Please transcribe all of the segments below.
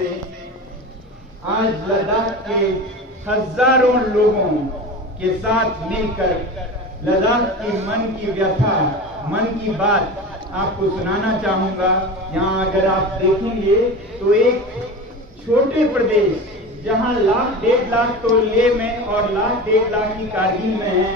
से आज लद्दाख के हजारों लोगों के साथ मिलकर लद्दाख की मन की व्यथा, मन की बात आपको सुनाना चाहूंगा। यहाँ अगर आप देखेंगे तो एक छोटे प्रदेश जहाँ 1,00,000 डेढ़ लाख तो लेह में और 1,00,000 डेढ़ लाख की कारगिल में है,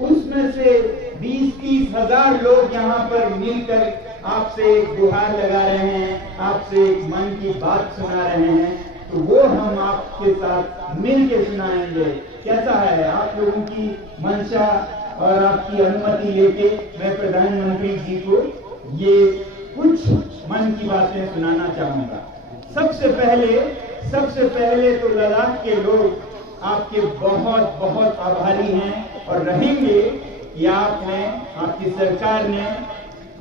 उसमें से 20-30 हजार लोग यहाँ पर मिलकर आपसे एक गुहार लगा रहे हैं, आपसे एक मन की बात सुना रहे हैं। तो वो हम आपके साथ मिल के सुनाएंगे। कैसा है? आप लोगों की मंशा और आपकी अनुमति लेके मैं प्रधानमंत्री जी को ये कुछ मन की बातें सुनाना चाहूंगा। सबसे पहले तो लद्दाख के लोग आपके बहुत बहुत आभारी हैं और रहेंगे कि आपने, आपकी सरकार ने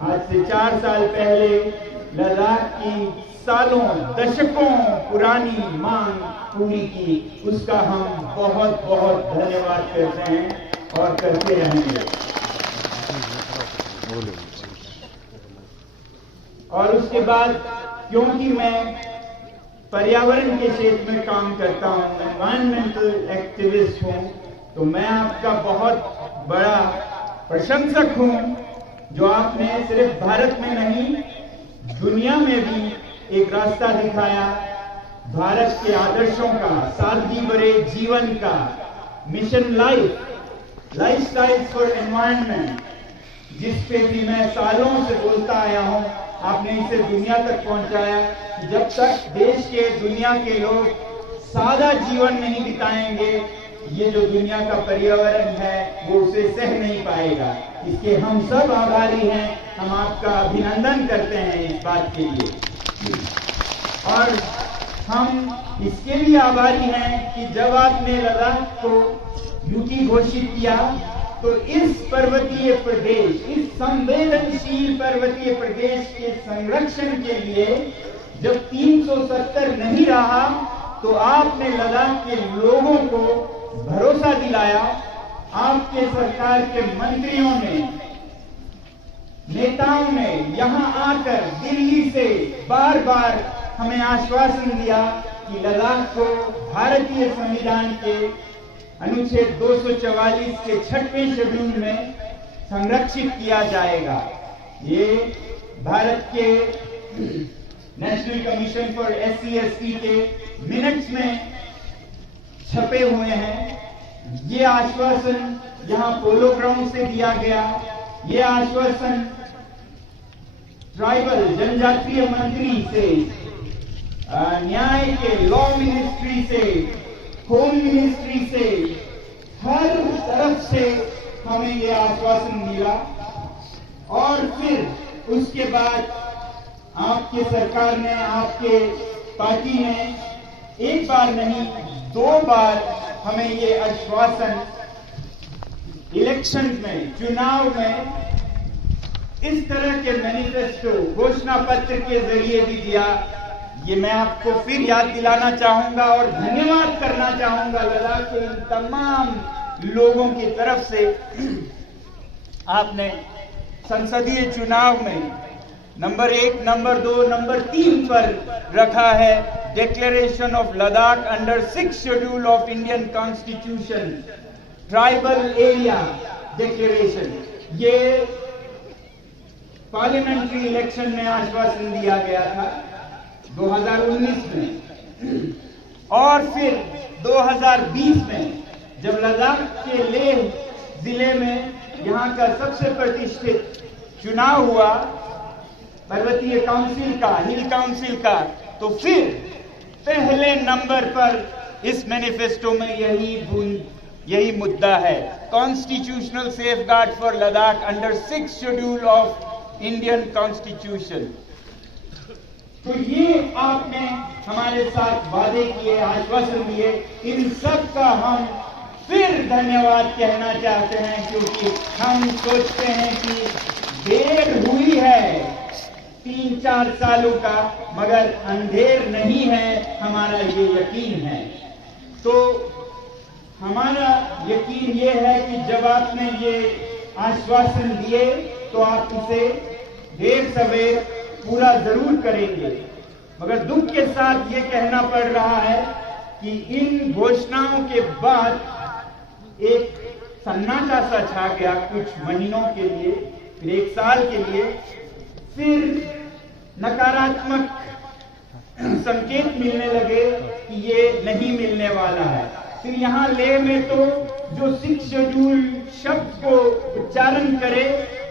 आज से 4 साल पहले लद्दाख की सालों दशकों पुरानी मांग पूरी की। उसका हम बहुत बहुत धन्यवाद करते हैं और करते रहेंगे। और उसके बाद क्योंकि मैं पर्यावरण के क्षेत्र में काम करता हूँ, एनवायरमेंटल एक्टिविस्ट हूँ, तो मैं आपका बहुत बड़ा प्रशंसक हूँ जो आपने सिर्फ भारत में नहीं दुनिया में भी एक रास्ता दिखाया भारत के आदर्शों का, सादगी भरे जीवन का, मिशन लाइफस्टाइल फॉर एनवायरनमेंट, जिस पे भी मैं सालों से बोलता आया हूं। आपने इसे दुनिया तक पहुंचाया। जब तक देश के, दुनिया के लोग सादा जीवन नहीं बिताएंगे, ये जो दुनिया का पर्यावरण है वो उसे सह नहीं पाएगा। इसके हम सब आभारी हैं। हम आपका अभिनंदन करते हैं इस बात के लिए। और हम इसके भी आभारी हैं कि जब आपने लद्दाख को यूटी घोषित किया तो इस पर्वतीय प्रदेश, इस संवेदनशील पर्वतीय प्रदेश के संरक्षण के लिए जब 370 नहीं रहा तो आपने लद्दाख के लोगों को भरोसा दिलाया। आपके सरकार के मंत्रियों ने, नेताओं ने यहाँ आकर दिल्ली से बार बार हमें आश्वासन दिया कि लद्दाख को भारतीय संविधान के अनुच्छेद 244 के 6वें शेड्यूल में संरक्षित किया जाएगा। ये भारत के नेशनल कमीशन फॉर SC/ST के मिनट्स में छपे हुए हैं। ये आश्वासन यहाँ पोलो ग्राउंड से दिया गया। ये आश्वासन ट्राइबल जनजातीय मंत्री से, न्याय के लॉ मिनिस्ट्री से, होम मिनिस्ट्री से, हर तरफ से हमें ये आश्वासन मिला। और फिर उसके बाद आपके सरकार ने, आपके पार्टी ने एक बार नहीं 2 बार हमें ये आश्वासन इलेक्शन में, चुनाव में इस तरह के मैनिफेस्टो, घोषणा पत्र के जरिए भी दिया। ये मैं आपको फिर याद दिलाना चाहूंगा और धन्यवाद करना चाहूंगा लद्दाख के इन तमाम लोगों की तरफ से। आपने संसदीय चुनाव में नंबर 1, नंबर 2, नंबर 3 पर रखा है declaration of Ladakh under 6th schedule of Indian constitution, tribal area declaration. ये पार्लियामेंट्री इलेक्शन में आश्वासन दिया गया था 2019 में। और फिर 2020 में जब लद्दाख के लेह जिले में यहाँ का सबसे प्रतिष्ठित चुनाव हुआ पर्वतीय काउंसिल का, हिल काउंसिल का, तो फिर पहले नंबर पर इस मैनिफेस्टो में यही मुद्दा है, constitutional safeguard for Ladakh under 6th schedule of Indian constitution. तो ये आपने हमारे साथ वादे किए, आश्वासन दिए, इन सब का हम फिर धन्यवाद कहना चाहते हैं, क्योंकि हम सोचते हैं कि देर हुई है 3-4 सालों का, मगर अंधेर नहीं है, हमारा ये यकीन है। तो हमारा यकीन ये है कि जब आपने ये आश्वासन दिए तो आप इसे देर सवेर पूरा जरूर करेंगे। मगर दुख के साथ ये कहना पड़ रहा है कि इन घोषणाओं के बाद एक सन्नाटा सा छा गया कुछ महीनों के लिए, फिर एक साल के लिए, फिर नकारात्मक संकेत मिलने लगे कि ये नहीं मिलने वाला है। फिर यहाँ ले में तो जो 6 शेड्यूल शब्द को उच्चारण करे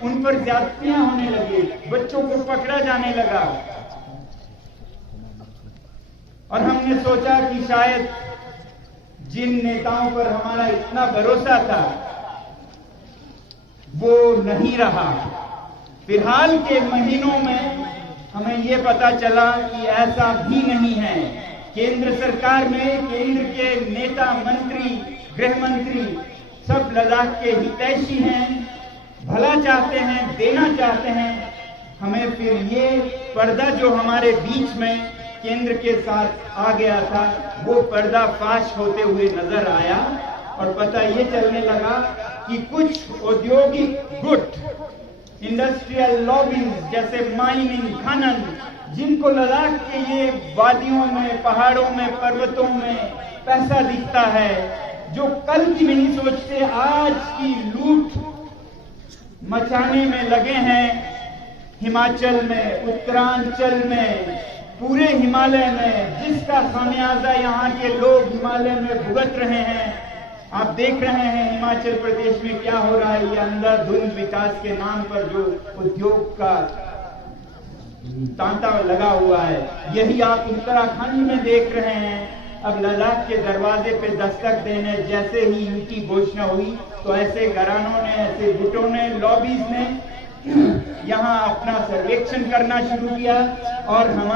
उन पर ज्यादतियां होने लगी, बच्चों को पकड़ा जाने लगा। और हमने सोचा कि शायद जिन नेताओं पर हमारा इतना भरोसा था वो नहीं रहा। फिलहाल के महीनों में हमें ये पता चला कि ऐसा भी नहीं है। केंद्र सरकार में केंद्र के नेता, मंत्री, गृह मंत्री सब लद्दाख के हितैषी हैं, भला चाहते हैं, देना चाहते हैं। हमें फिर ये पर्दा जो हमारे बीच में केंद्र के साथ आ गया था वो पर्दा फाश होते हुए नजर आया और पता ये चलने लगा कि कुछ औद्योगिक गुट, इंडस्ट्रियल लॉबीज जैसे माइनिंग, खनन, जिनको लद्दाख के ये वादियों में, पहाड़ों में, पर्वतों में पैसा दिखता है, जो कल की नहीं सोचते आज की लूट मचाने में लगे हैं। हिमाचल में, उत्तरांचल में, पूरे हिमालय में, जिसका खामियाजा यहाँ के लोग हिमालय में भुगत रहे हैं। आप देख रहे हैं हिमाचल प्रदेश में क्या हो रहा है। ये अंधाधुंध विकास के नाम पर जो उद्योग का तांता लगा हुआ है, यही आप उत्तराखंड में देख रहे हैं। अब लद्दाख के दरवाजे पे दस्तक देने जैसे ही इनकी घोषणा हुई तो ऐसे घरानों ने, ऐसे गुटों ने, लॉबीज ने यहाँ अपना सर्वेक्षण करना शुरू किया और हमारे